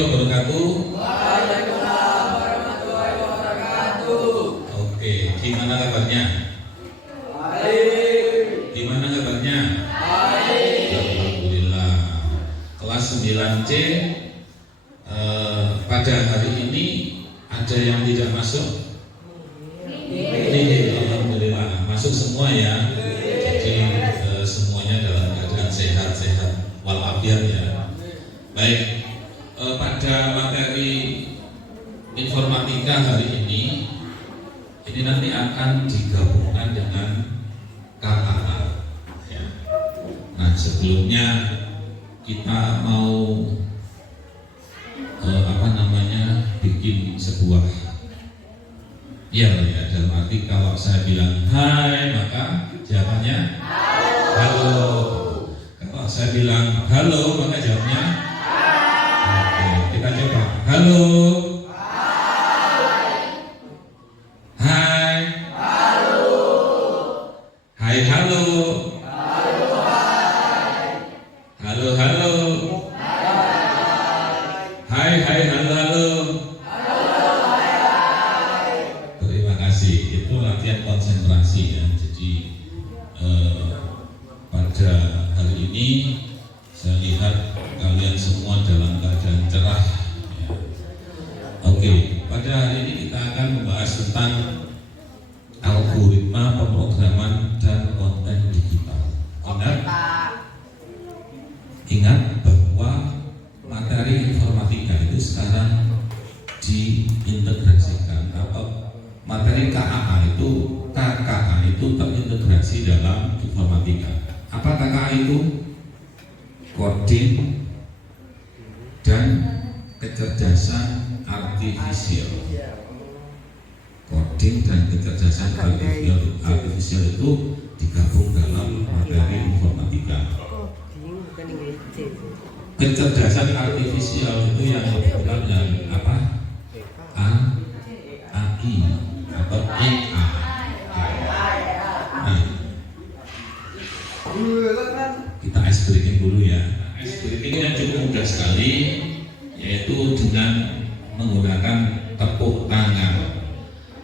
wabarakatuh. Waalaikumsalam warahmatullahi wabarakatuh. Oke, gimana kabarnya? Baik. Gimana kabarnya? Baik. Alhamdulillah. Kelas 9C pada hari ini ada yang tidak masuk? Ini alhamdulillah masuk semua ya. Jadi semuanya dalam keadaan sehat-sehat walafiat ya. Baik, pada materi informatika hari ini nanti akan digabungkan dengan KKA ya. Nah, sebelumnya kita mau bikin sebuah ya dalam arti kalau saya bilang hai maka jawabannya halo. Kalau saya bilang halo maka jawabnya oke, kita coba halo. Hai. Halo. Hai halo. Halo halo. Hai hai halo halo. Terima kasih. Itu latihan konsentrasi ya. Jadi pada hari ini saya lihat kalian semua dalam keadaan cerah ya. Oke, pada hari ini kita akan membahas tentang algoritma pemrograman dan konten digital. Ingat bahwa materi informatika itu sekarang diintegrasikan atau materi KKA itu terintegrasi dalam informatika. Apa KKA itu? Coding dan kecerdasan artifisial. Coding dan kecerdasan artifisial itu digabung dalam materi informatika. Kecerdasan artifisial itu yang berhubungan dengan apa? AI atau AI. Nah, kita ice breaking dulu ya. Ice breaking yang cukup mudah sekali, yaitu dengan menggunakan tepuk tangan.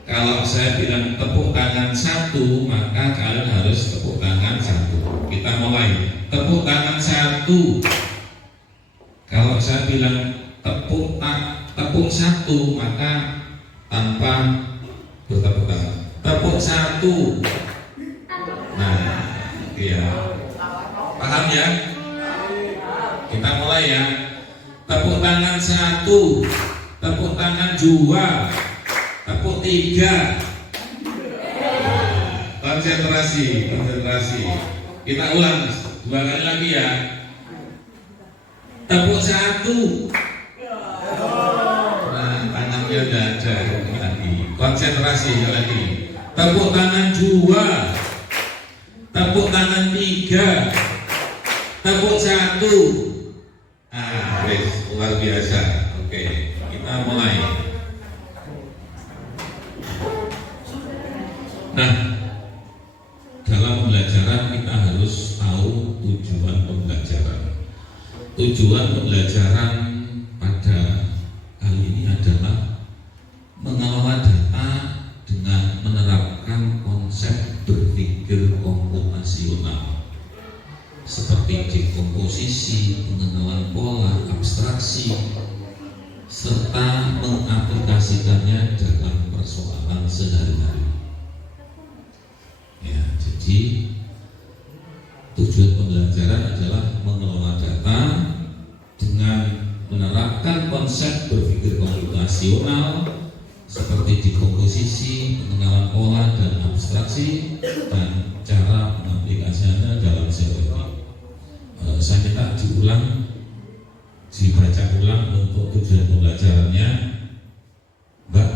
Kalau saya bilang tepuk tangan satu, maka kalian harus tepuk tangan satu. Kita mulai. Tepuk tangan satu. Kalau saya bilang tepuk satu, maka tanpa bertepuk tangan. Tepuk satu. Nah, ya. Paham ya? Kita mulai ya. Tepuk tangan satu. Tepuk tangan dua. Tepuk tiga. Konsentrasi. Kita ulang 2 kali lagi ya. Tepuk satu. Nah, tangannya udah ada lagi. Konsentrasi lagi. Tepuk tangan dua. Tepuk tangan tiga. Tepuk satu. Wes, luar biasa. Oke, kita mulai. Nah, dalam pembelajaran kita harus tahu tujuan pembelajaran. Tujuan pembelajaran pada kali ini adalah mengelola data dengan menerapkan konsep berpikir komputasional seperti dekomposisi, pengenalan pola, abstraksi, serta mengaplikasikannya dalam persoalan sehari-hari. Ya, jadi tujuan pembelajaran adalah mengelola data dengan menerapkan konsep berpikir komputasional seperti dekomposisi, pengenalan pola dan abstraksi, dan cara mengaplikasikannya dalam sehari-hari. Saya minta dibaca ulang untuk tujuan pembelajarannya, Mbak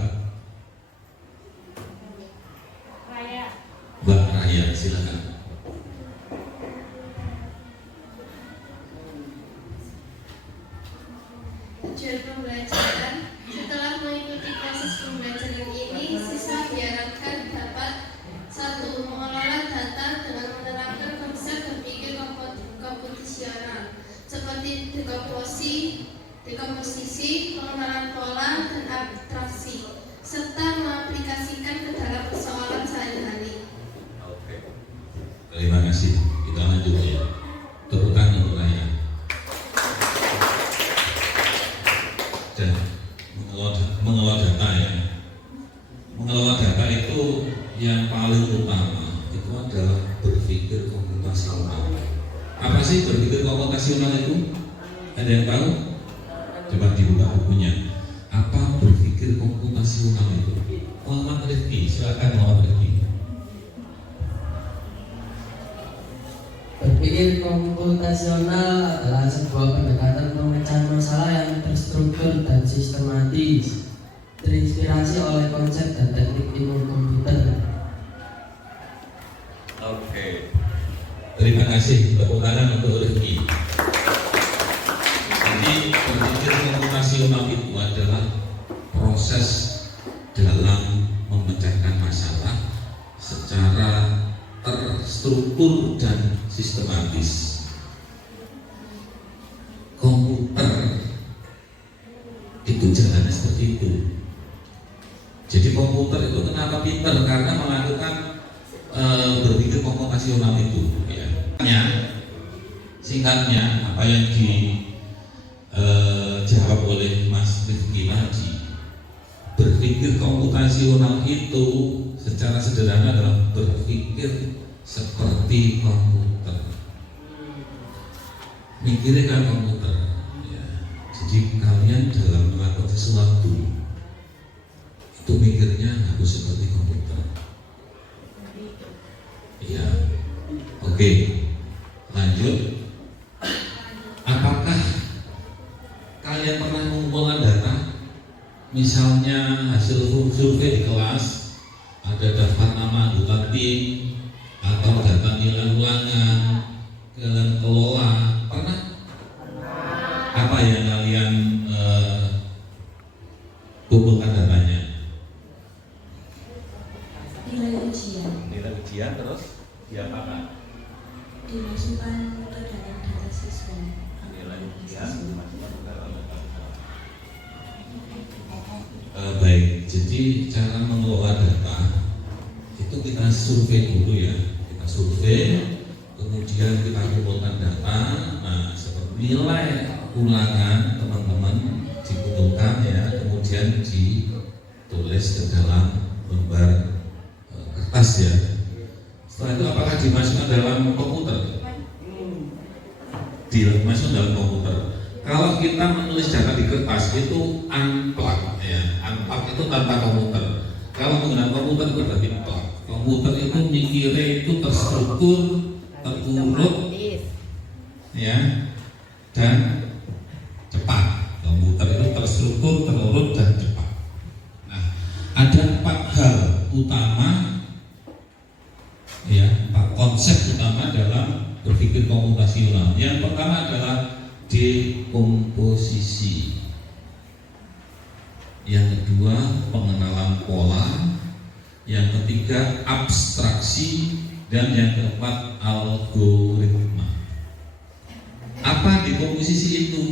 Raya, silakan. Tujuan pembelajaran: setelah mengikuti proses pembelajaran ini, siswa diharapkan dapat 1. Mengelola data dengan menerapkan konsep berpikir komputasional seperti dekomposisi, dekomposisi, pengenalan pola dan abstraksi, serta mengaplikasikan ke dalam persoalan sehari-hari. Oke. Terima kasih. Kita lanjut ya. Tepuk tangan untuk Raya. Dan mengelola data ya. Mengelola data itu yang paling utama itu adalah berpikir komputasional. Apa sih berpikir komputasional itu? Ada yang tahu? Coba dibuka bukunya. Apa berpikir komputasional itu? Muhammad Rifki, silakan Muhammad Rifki. Berpikir komputasional adalah sebuah pendekatan pemecahan masalah yang terstruktur dan sistematis, terinspirasi oleh konsep dan teknik ilmu komputer. Oke. Terima kasih. Tepuk tangan untuk Rifki. Jadi berpikir komputasional itu adalah proses dalam memecahkan masalah secara terstruktur dan sistematis. Komputer itu jalannya seperti itu. Jadi komputer itu kenapa pintar? Karena melakukan berpikir komputasional itu. Ya. Singkatnya apa yang dijawab oleh Mas Rifki tadi, berpikir komputasional itu secara sederhana adalah berpikir seperti komputer, mikirnya kan komputer ya. Jadi kalian dalam melakukan sesuatu itu mikirnya harus seperti komputer ya. Oke, lanjut. Apakah kalian pernah mengumpulkan data? Misalnya hasil survei di kelas, ada daftar nama anggota tim atau data nilai ulangan, kalian kelola, pernah? Apa yang kalian kumpulkan datanya? Nilai ujian terus diapakan? Dimasukkan ke dalam data siswa. Nilai ujian dimasukkan ke dalam data. Baik, jadi cara mengelola data itu kita survei dulu ya. Kita survei, kemudian kita kumpulkan data. Nah, seperti nilai ulangan teman-teman dikumpulkan ya, kemudian ditulis ke dalam lembar kertas ya. Setelah itu apakah dimasukkan dalam komputer? Dimasukkan dalam komputer. Kalau kita menulis data di kertas itu unplug ya, unplug itu tanpa komputer. Kalau menggunakan komputer itu berarti plug. Komputer itu mikirnya itu terstruktur, terurut, ya, dan cepat. Komputer itu terstruktur, terurut, dan cepat. Nah, ada 4 hal utama, ya, 4 konsep utama dalam berpikir komputasional. Yang pertama adalah dekomposisi. Yang kedua, pengenalan pola. Yang ketiga, abstraksi. Dan yang keempat, algoritma. Apa dekomposisi itu?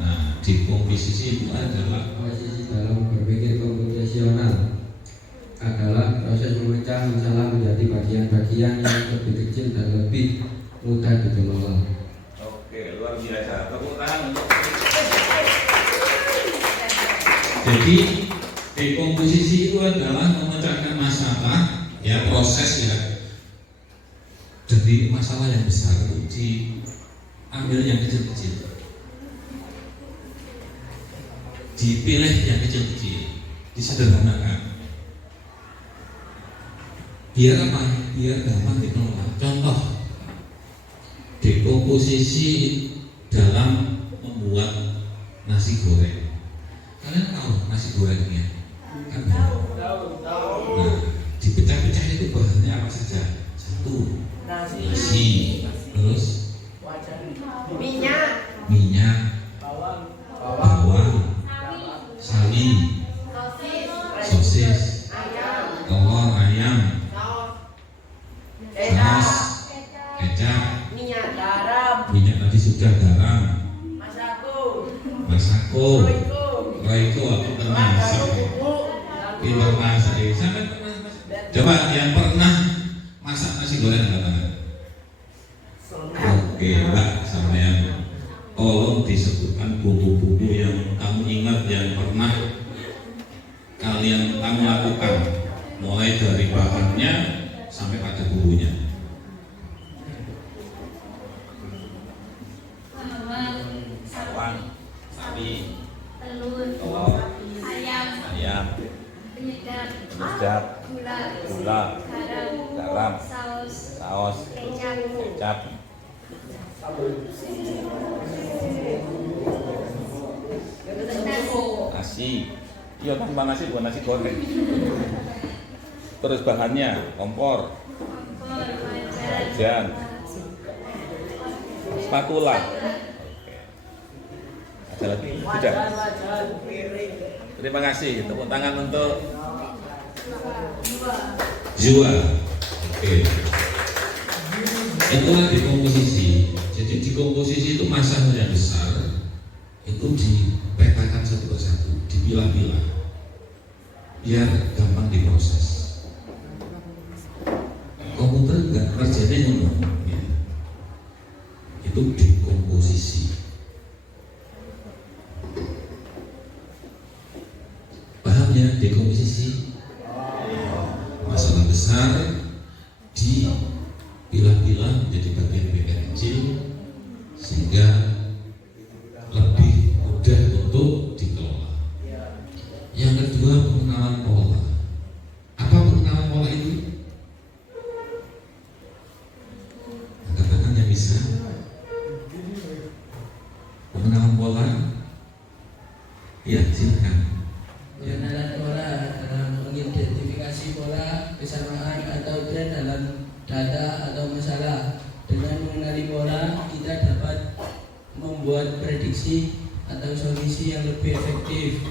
Nah, dekomposisi itu adalah Posisi dalam berpikir komputasional adalah proses memecah masalah menjadi bagian-bagian yang lebih kecil dan lebih mudah dikelola. Oke, luar biasa. Tepuk tangan untuk. Jadi dekomposisi itu adalah memecahkan masalah, ya, proses ya, dari masalah yang besar itu diambil yang kecil-kecil, dipilih yang kecil-kecil, disederhanakan. Biar apa? Biar gampang dikelola. Contoh dekomposisi dalam membuat nasi goreng. Kalian tahu nasi gorengnya? Kan tahu. Nah, dipecah-pecah itu bahannya apa saja? Satu, nasi, terus minyak, bawang, sawi, sosis, telur ayam, saus, kecap, minyak tadi sudah, garam, Masako, Raiko aku pernah masak. Pintar masak. Sampai pernah masak. Coba yang pernah masak nasi goreng angkat tangan. Oke, Mbak, sama yang tolong disebutkan bumbu-bumbu yang kamu ingat yang pernah kamu lakukan, mulai dari bahannya sampai pada bumbunya. Bawang, sapi, telur, telur, ayam, penyedap, gula, garam, saus, saus, kecap, nasi. Iya, tanpa nasi bukan nasi goreng. Terus bahannya kompor, wajan, spatula. Oke. Ada lagi? Tidak. Terima kasih. Tepuk tangan untuk Zua. Oke. Itulah dekomposisi. Jadi dekomposisi itu masalah yang besar. Itu dipetakan satu persatu, dipilah-pilah, biar gampang diproses. Komputer nggak kerjanya ngomong, ya. Itu dekomposisi. Paham ya dekomposisi? Masalah besar dipilah-pilah menjadi bagian-bagian kecil sehingga lebih mudah untuk dikelola. Yang kedua, pengenalan pola. Apa pengenalan pola itu? Katakan yang bisa. Pengenalan pola. Ya, silakan. Pengenalan pola dalam mengidentifikasi pola, kesamaan atau tren dalam data atau masalah. Dengan mengenali pola, kita dapat membuat prediksi atau solusi yang lebih efektif.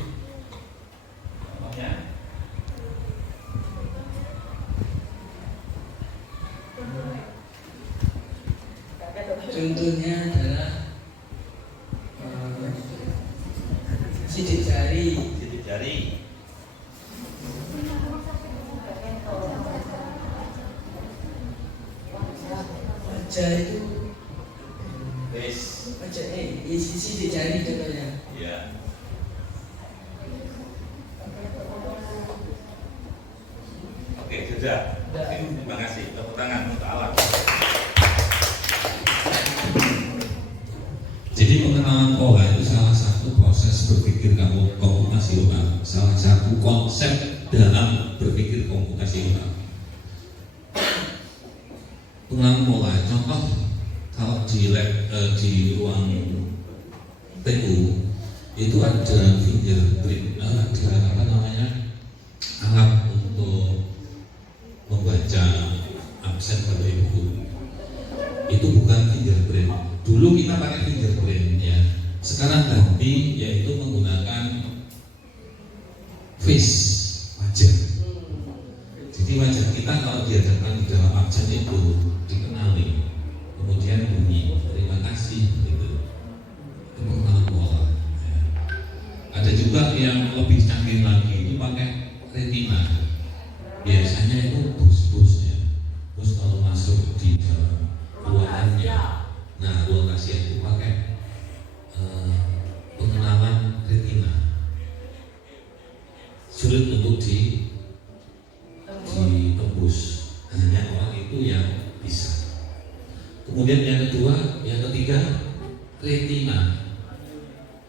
Contohnya adalah sidik jari. sidik jari. Wajah itu Tes. wajah sidik jari contohnya. Ya. Oke, sudah. Oke, terima kasih. Tepuk tangan untuk alat. Jadi pengenalan pola itu salah satu proses berpikir kamu komputasional, salah satu konsep dalam berpikir komputasional. Pengenalan pola, contoh kalau di lab, di ruang TU itu ada fingerprint, ada apa namanya alat untuk membaca absen pada ibu. Itu bukan fingerprint. Dulu kita pakai fingerprint ya. Sekarang ganti yaitu menggunakan face, wajah. Jadi wajah kita kalau dihadapkan di dalam absen itu dikenali, kemudian bunyi terima kasih gitu. Itu pengenalan pola. Ya. Ada juga yang lebih canggih lagi itu pakai retina. Biasanya itu bus-busnya, bus kalau masuk di dalam ruangannya. Nah, ruang pasien itu pakai pengenalan retina. Sulit untuk ditembus. Hanya orang itu yang bisa. Kemudian yang kedua, yang ketiga, retina.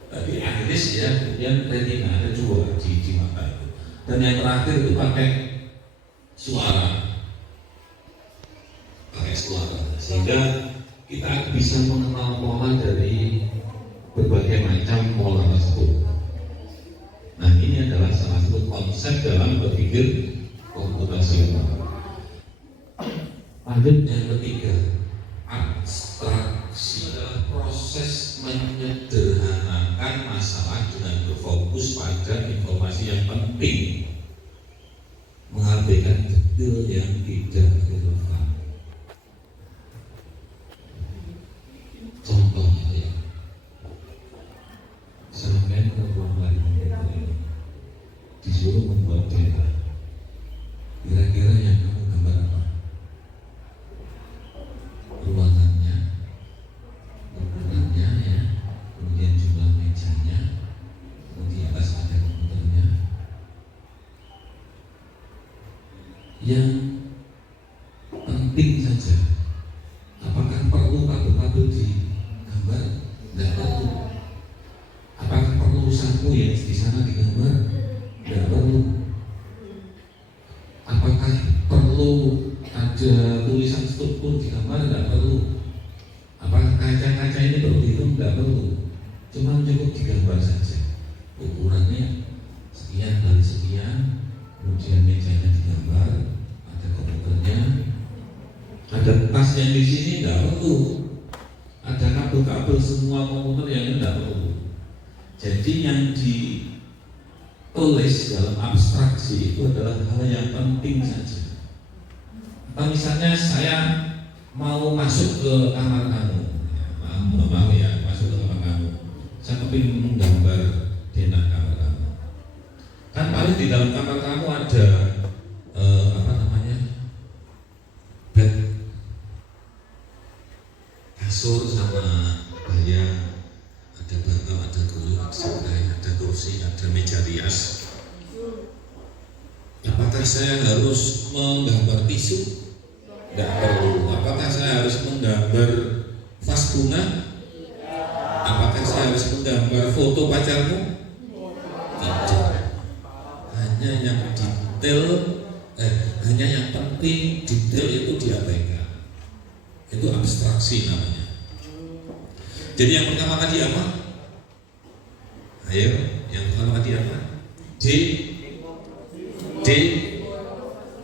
Tadi iris ya, kemudian retina ada dua di mata itu. Dan yang terakhir itu pakai suara. Pakai suara. Sehingga kita bisa mengenal pola dari berbagai macam pola tersebut. Nah, ini adalah salah satu konsep dalam berpikir komputasional. Lanjut yang ketiga, abstraksi adalah proses menyederhanakan masalah dengan berfokus pada informasi yang penting, mengabaikan detail yang tidak relevan. Contohnya ya, Februari ini disuruh membuat peta. Kira-kira yang kamu gambar apa? Ruangannya, bangunannya ya, kemudian jumlah mejanya, kemudian atas ada komputernya. Yang penting saja, apakah perlu kabel-kabel digambar? Tidak perlu. Apakah perlu sapu yang di sana digambar? Tidak perlu. Apakah perlu ada tulisan struktur digambar? Tidak perlu. Apakah kaca-kaca ini perlu dihitung? Tidak perlu. Cuma cukup digambar saja. Ukurannya sekian kali sekian, kemudian mejanya digambar, ada komputernya, ada tas yang di sini tidak perlu. Ada kabel-kabel semua komputer yang ini tidak perlu. Jadi yang ditulis dalam abstraksi itu adalah hal yang penting saja. Atau misalnya saya mau masuk ke kamar kamu, mau ya masuk ke kamar kamu, saya ingin menggambar denah kamar kamu. Kan paling di dalam kamar kamu ada bed, kasur sama bayang, ada bantal, ada gulung, ada sebelah, ada kursi, ada meja rias. Apakah saya harus menggambar tisu? Tidak perlu. Apakah saya harus menggambar vas bunga? Apakah saya harus menggambar foto pacarmu? Tidak. Hanya yang detail, hanya yang penting detail itu diabaikan. Itu abstraksi namanya. Jadi yang pertama tadi apa? Ayo, yang pertama tadi apa?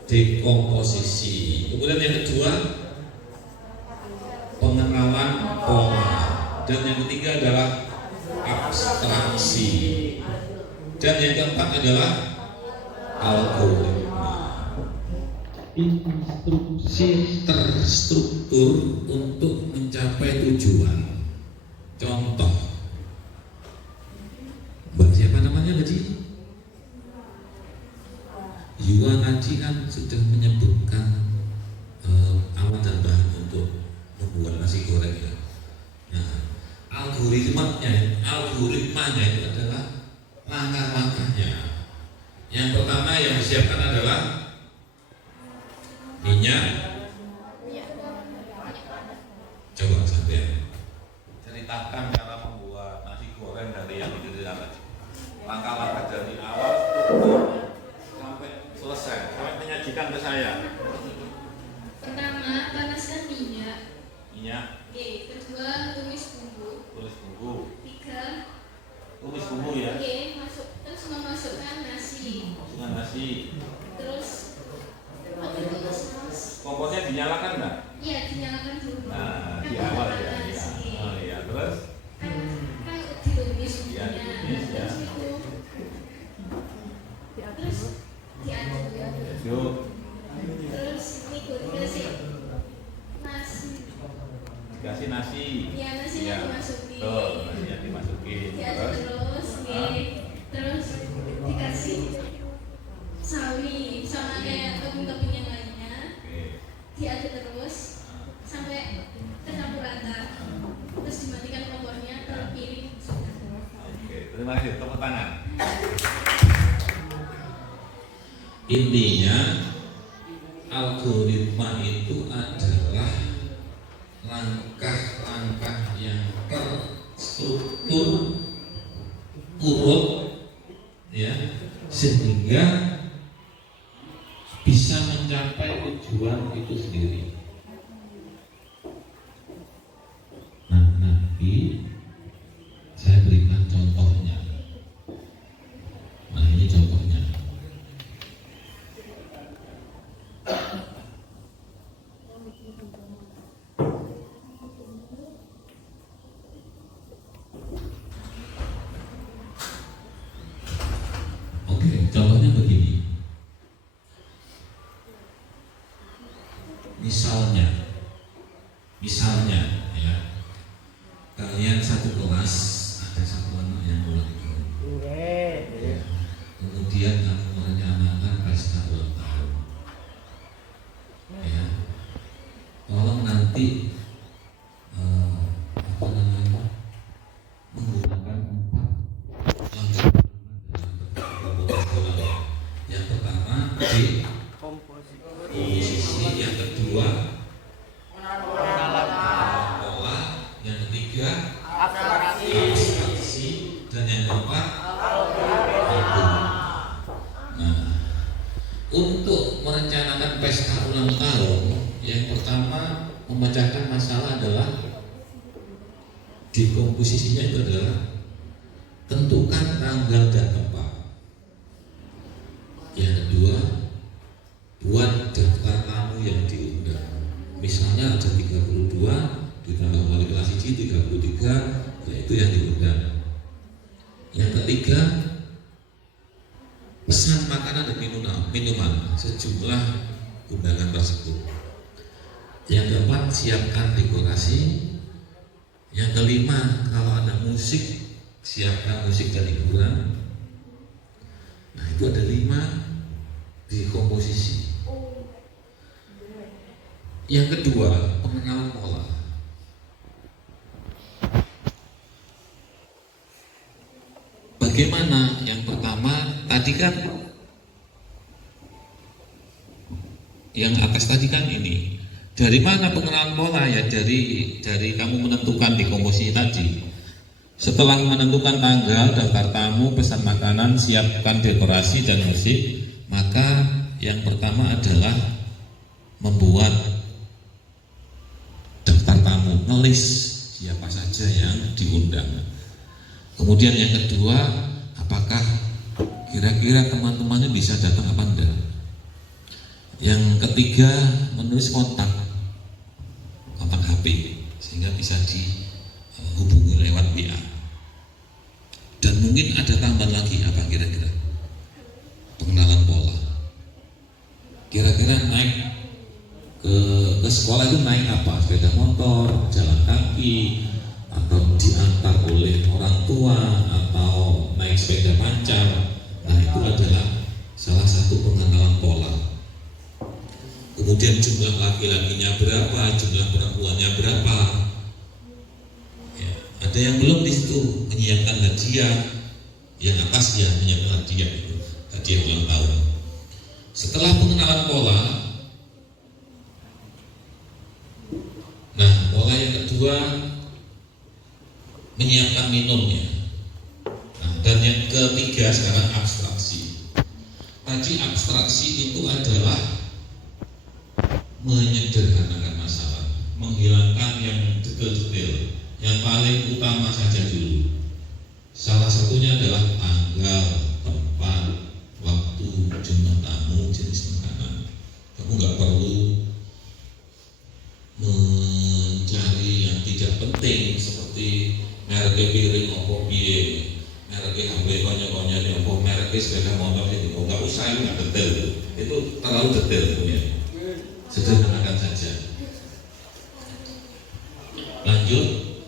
Dekomposisi. Kemudian yang kedua, pengenalan pola. Dan yang ketiga adalah abstraksi. Dan yang keempat adalah algoritma. Instruksi terstruktur untuk mencapai tujuan. Contoh, Mbak siapa namanya tadi? Yuwa tadi kan sudah menyebutkan alat dan bahan untuk membuat nasi goreng ya. Nah, algoritmanya itu adalah langkah-langkahnya. Yang pertama yang disiapkan adalah minyak. Coba sampai ceritakan cara membuat nasi goreng dari yang tadi. Langkah-langkah dari awal sampai selesai, sampai menyajikan ke saya. Pertama, panaskan minyak. Oke. Kedua, tumis bumbu. Tumis bumbu. 3, Tumis bumbu ya. terus memasukkan nasi. Masukkan nasi. Terus Kompornya dinyalakan nggak? Iya, dinyalakan dulu. Nah, di awal ya. Oh iya, terus? Kan ditumis Iya, bumbunya. ditumis, ya. Terus diaduk. Yuk. Terus dikasih nasi. Dikasih nasi. Ya, nasinya dimasukin. Tuh, nasinya dimasukin. Diaduk terus, terus dikasih sawi sama kayak topping-topping yang lainnya. Diaduk terus sampai tercampur rata. Terus dimatikan kompornya, taruh piring. Oke, terima kasih. Tepuk tangan. Intinya algoritma itu adalah langkah-langkah yang terstruktur, urut, ya, sehingga bisa mencapai tujuan itu sendiri. Nah, nanti saya berikan contohnya. Nah, ini contohnya. Oke, contohnya begini. Misalnya ya, kalian satu kelas ada satu anak yang ulang tahun. di komposisi, yang kedua pola, yang ketiga abstraksi, dan yang keempat album. Nah, untuk merencanakan pesta ulang tahun, yang pertama memecahkan masalah adalah di komposisinya itu adalah tentukan tanggal dan tempat. Yang kedua, buat daftar tamu yang diundang. Misalnya ada 32, ditambah wali kelas 1 33, yaitu yang diundang. Yang ketiga, pesan makanan dan minuman sejumlah undangan tersebut. Yang keempat, siapkan dekorasi. Yang kelima, kalau ada musik, siapkan musik dan hiburan. Nah, itu ada 5 di komposisi. Yang kedua, pengenalan pola. Bagaimana? Yang pertama, tadi kan yang atas tadi kan ini. Dari mana pengenalan pola? Ya dari kamu menentukan di komposisi tadi. Setelah menentukan tanggal, daftar tamu, pesan makanan, siapkan dekorasi dan musik, maka yang pertama adalah membuat daftar tamu, ngelis siapa saja yang diundang. Kemudian yang kedua, apakah kira-kira teman-temannya bisa datang apa enggak? Yang ketiga, menulis kontak HP sehingga bisa dihubungi lewat WA. Dan mungkin ada tambahan lagi apa kira-kira? Pengenalan pola. Kira-kira naik ke sekolah itu naik apa? Sepeda motor, jalan kaki, atau diantar oleh orang tua, atau naik sepeda pancar. Nah, itu adalah salah satu pengenalan pola. Kemudian jumlah laki-lakinya berapa, jumlah perempuannya berapa. Ya, ada yang belum di situ, menyiapkan hadiah. Yang atas ya menyiapkan hadiah itu, hadiah ulang tahun. Setelah pengenalan pola, nah pola yang kedua menyiapkan minumnya. Nah, dan yang ketiga sekarang abstraksi. Tadi abstraksi itu adalah menyederhanakan masalah, menghilangkan yang detail-detail, yang paling utama saja dulu. Salah satunya adalah tanggal, tempat, waktu, jumlah tamu, jenis makanan. Kamu nggak perlu mencari yang tidak penting seperti merek piring opo piye, merek HP konya-konya opo, merek sepeda motor itu nggak usah, itu nggak detail itu terlalu detail ya. Sederhanakan saja. Lanjut.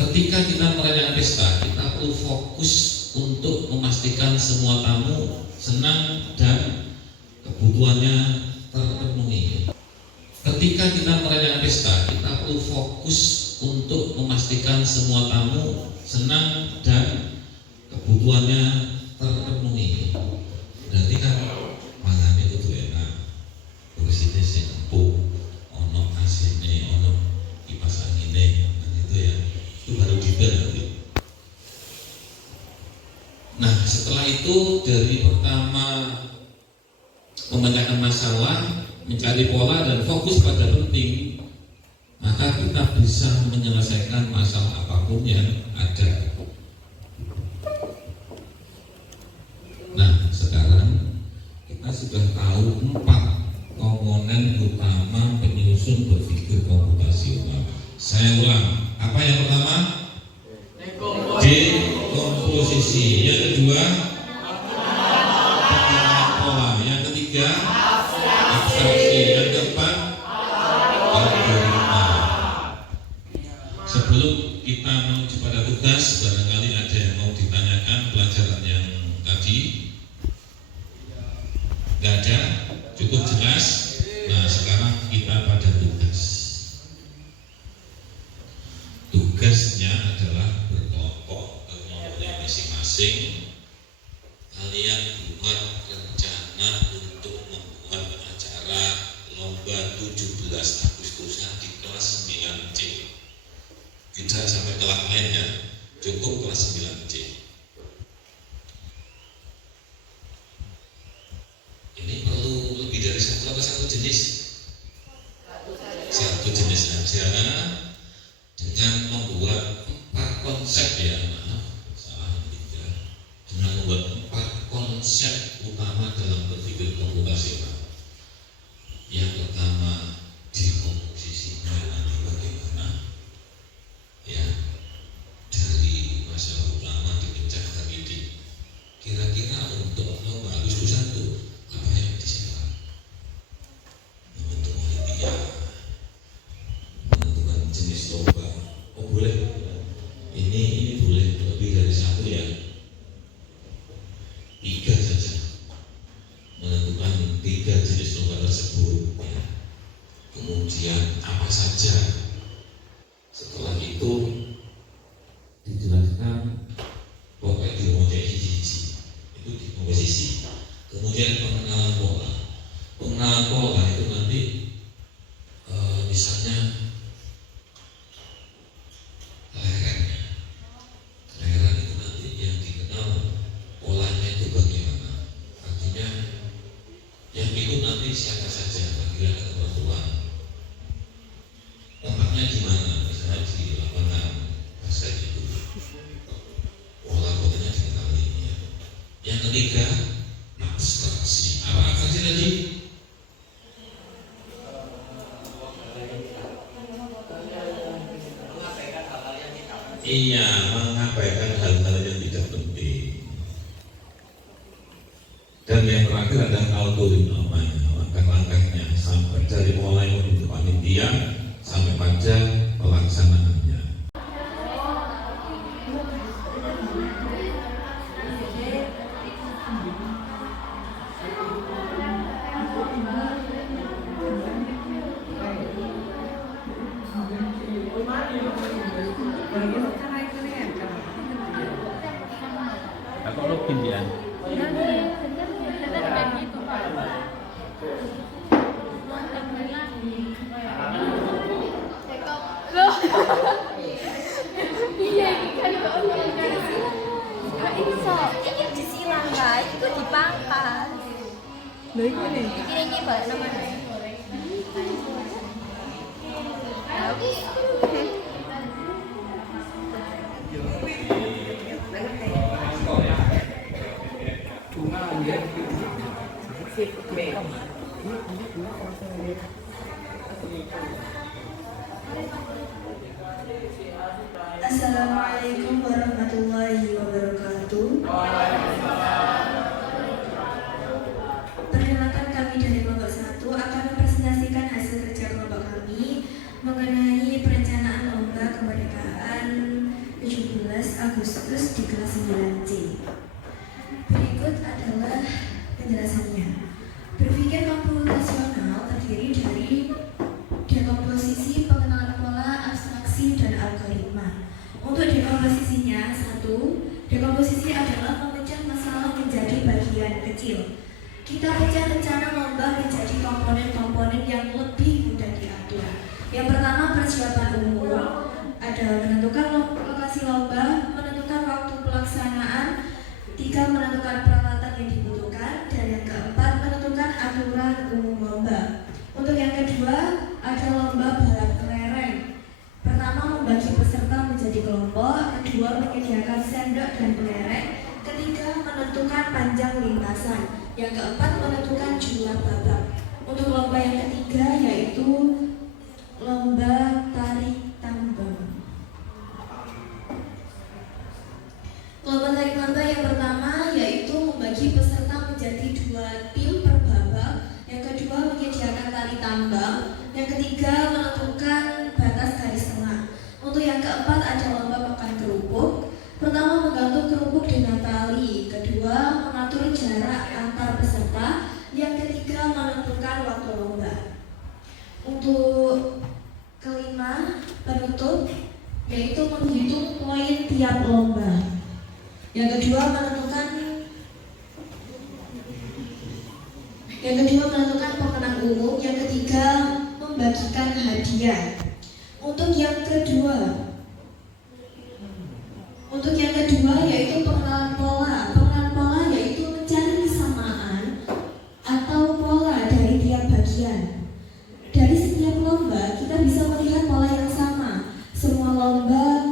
Ketika kita merayakan pesta, kita perlu fokus untuk memastikan semua tamu senang dan kebutuhannya terpenuhi. Ketika kita merayakan pesta, kita perlu fokus untuk memastikan semua tamu senang dan kebutuhannya terpenuhi. Berarti kan mangan itu tuh enak, bersihnya empuk, ono asine, ono kipas angine, itu ya, itu baru detail nanti. Nah, setelah itu dari pertama memecahkan masalah, mencari pola dan fokus pada penting, maka kita bisa menyelesaikan masalah apapun yang ada. Nah, sekarang kita sudah tahu 4 komponen utama penyusun berpikir komputasional. Saya ulang, apa yang pertama? Dekomposisi. Yang kedua, pengenalan pola. Yang ketiga, abstraksi. Yang keempat, algoritma. Sebelum kita menuju pada tugas, barangkali ada yang mau ditanyakan pelajaran yang tadi? Gak ada? Cukup jelas? Nah, sekarang kita pada tugas. Tugasnya adalah berkelompok, kelompoknya masing-masing. Kalian cukup kelas 9C. Ini perlu lebih dari satu atau satu jenis? Satu jenis saja, dengan membuat 4 konsep ya, salah tidak, dengan membuat 4 konsep utama dalam berpikir komputasional. Yang pertama, dekomposisinya nanti bagaimana ya, dari masalah utama dipecahkan ini. Kira-kira untuk lomba Agustus 1 apa yang disiapkan? Membentuk panitia, menentukan jenis lomba. Oh boleh, ini boleh lebih dari 1 ya, 3 saja. Menentukan 3 jenis lomba tersebut ya. Kemudian apa saja, setelah itu dijelaskan pokoknya dimulai hiji itu di komposisi. Kemudian pengenalan pola. Pengenalan pola itu nanti misalnya lereng itu nanti yang dikenal polanya itu bagaimana. Artinya yang ikut nanti siapa saja, laki-laki atau perempuan, tempatnya di mana, misalnya di lapangan basket itu, pola-polanya dikenali ya. Yang ketiga, abstraksi. Apa abstraksi tadi? Iya, mengabaikan hal-hal yang tidak penting. Dan yang terakhir ada algoritma, langkah-langkahnya sampai dari mulai membentuk panitia sampai pada pelaksanaannya. Aku login ya. Ini disilang guys, itu dipangkas. Ini mbak namanya. Assalamualaikum warahmatullahi wabarakatuh. Perkenalkan, kami dari kelompok 1 akan mempresentasikan hasil kerja kelompok kami mengenai perencanaan lomba kemerdekaan 17 Agustus di kelas 9C. Berikut adalah penjelasannya. Berpikir komputasional terdiri dari dekomposisi, pengenalan pola, abstraksi, dan algoritma. Untuk dekomposisinya, 1. Dekomposisi adalah memecah masalah menjadi bagian kecil. Kita pecah rencana lomba menjadi komponen-komponen yang lebih mudah diatur. Yang pertama, persiapan umum, ada menentukan lokasi lomba, menentukan waktu pelaksanaan, 3. menentukan peralatan yang dibutuhkan, dan yang keempat, menentukan aturan umum lomba. Untuk yang kedua, ada lomba balap kelereng. Pertama, membagi peserta menjadi kelompok. Kedua, menyediakan sendok dan kelereng. Ketiga, menentukan panjang lintasan. Yang keempat, menentukan jumlah babak. Untuk lomba yang ketiga yaitu lomba tarik tambang. Lomba tarik tambang yang pertama yaitu membagi peserta menjadi 2 tim per babak. Yang kedua, menyediakan tali tambang. Yang ketiga, menentukan batas garis tengah. Untuk yang keempat ada lomba makan kerupuk. Pertama, menggantung kerupuk dengan tali. Kedua, mengatur jarak antar peserta. Yang ketiga, menentukan waktu lomba. Untuk kelima, penutup, yaitu menghitung poin tiap lomba. Yang kedua, menentukan pemenang umum. Yang ketiga, membagikan hadiah. Untuk yang kedua, Untuk yang kedua yaitu pengenalan pola. Pengenalan pola yaitu mencari kesamaan atau pola dari tiap bagian. Dari setiap lomba kita bisa melihat pola yang sama. Semua lomba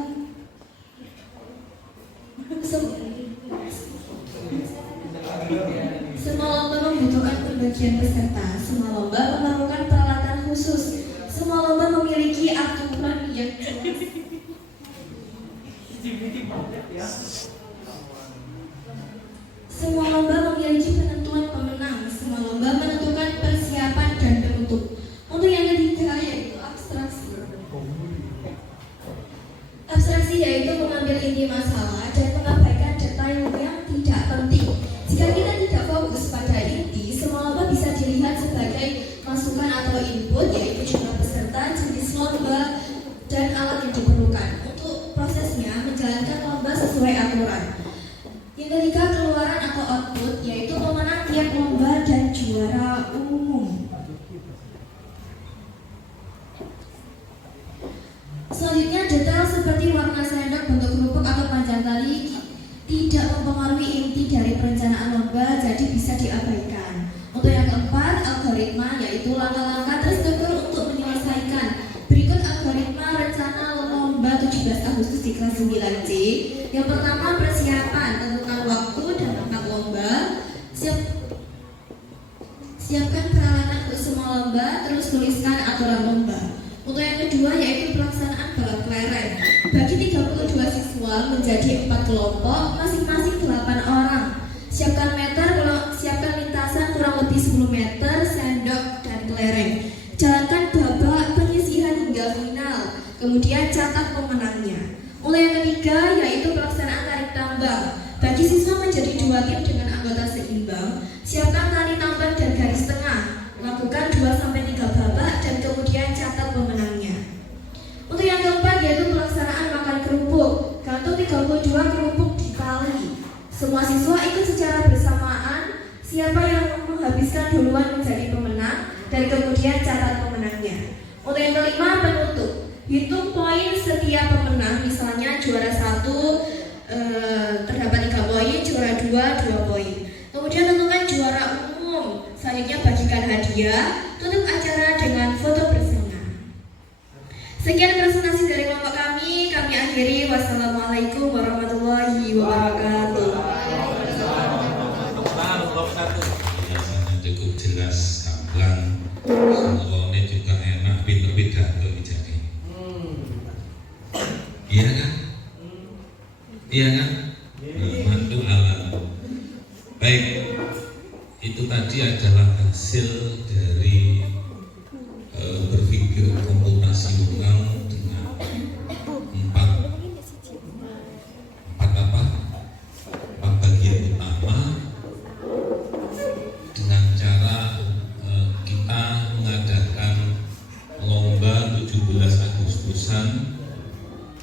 membutuhkan pembagian peserta. Semua lomba memerlukan peralatan khusus. Semua lomba memiliki aturan yang jelas. Semua lomba memiliki penentuan pemenang. Semua lomba menentukan persiapan dan penutup. Untuk yang ketiga yaitu abstraksi. Abstraksi yaitu mengambil inti masalah dan mengabaikan detail yang tidak penting. Jika kita tidak fokus pada inti, semua lomba bisa dilihat sebagai masukan atau input, yaitu jumlah peserta, jenis lomba, dan alat yang diperlukan. Untuk prosesnya menjalankan lomba sesuai aturan. Yang ketiga, keluaran atau output, yaitu pemenang tiap lomba dan juara umum. Selanjutnya, detail seperti warna sendok, bentuk kerupuk atau panjang tali tidak mempengaruhi inti dari perencanaan lomba, jadi bisa diabaikan. Untuk yang keempat, algoritma, yaitu langkah-langkah terstruktur untuk menyelesaikan. Berikut algoritma rencana lomba 17 Agustus di kelas 9C. Yang pertama, persiapan, tentukan waktu dan tempat lomba. Siapkan peralatan untuk semua lomba, terus tuliskan aturan lomba. Untuk yang kedua yaitu pelaksanaan balap kelereng. Bagi 32 siswa menjadi 4 kelompok, masing-masing 8 orang. Siapkan lintasan kurang lebih 10 meter, sendok dan kelereng. Jalankan babak penyisihan hingga final. Kemudian catat pemenangnya. Untuk yang ketiga yaitu pelaksanaan tarik tambang. Bagi siswa menjadi 2 tim dengan anggota seimbang, siapkan tali tambang dan garis tengah. Lakukan 2-3 babak dan kemudian catat pemenangnya. Untuk yang keempat yaitu pelaksanaan makan kerupuk. Gantung 32 kerupuk di tali. Semua siswa ikut secara bersamaan. Siapa yang menghabiskan duluan menjadi pemenang dan kemudian catat pemenangnya. Untuk yang kelima, penutup. Hitung poin setiap pemenang. Misalnya juara 1 terdapat 3 poin, juara 2 poin. Kemudian tentukan juara umum. Selanjutnya bagikan hadiah. Tutup acara dengan foto bersama. Sekian presentasi dari kelompok kami akhiri. Wassalamualaikum warahmatullahi wabarakatuh. Biasanya cukup jelas, gamblang, semuanya juga enak, pinter-pinter jadi. Iya kan? Iya kan? Mantu alam. Baik, itu tadi adalah hasil dari berpikir komputasional dengan empat bagian utama dengan cara kita mengadakan lomba 17 Agustusan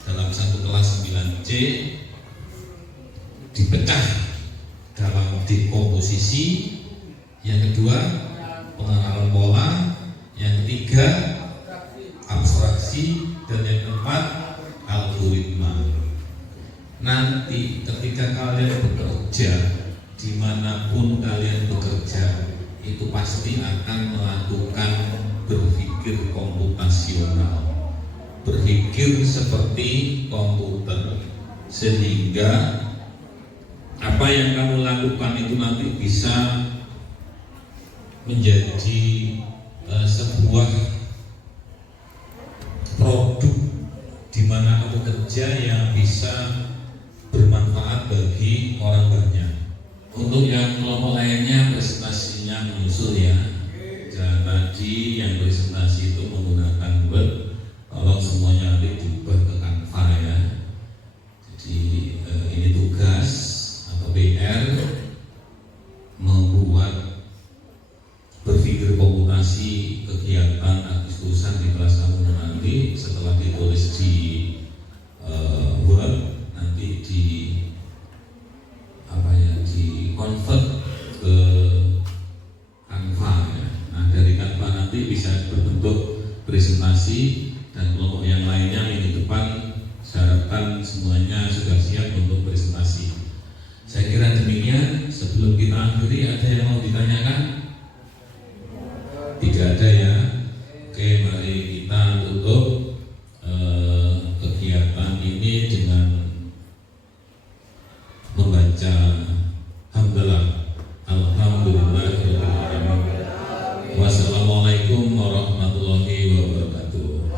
dalam satu kelas 9C, dipecah dalam dekomposisi. Yang kedua, pengenalan pola. Yang ketiga, abstraksi. Dan yang keempat, algoritma. Nanti ketika kalian bekerja, dimanapun kalian bekerja, itu pasti akan melakukan berpikir komputasional, berpikir seperti komputer, sehingga apa yang kamu lakukan itu nanti bisa menjadi sebuah produk di mana kamu kerja yang bisa bermanfaat bagi orang banyak. Untuk yang kelompok lainnya presentasinya menyusul ya. Dan tadi yang presentasi itu menggunakan Word, tolong semuanya nanti diubah ke Canva ya. Jadi ini tugas atau PR membuat berpikir komputasi kegiatan Agustusan di kelas kamu nanti. Setelah ditulis di Word, Tidak ada ya. Oke, mari kita tutup kegiatan ini dengan membaca hamdalah. Alhamdulillahirabbil alamin. Wassalamualaikum warahmatullahi wabarakatuh.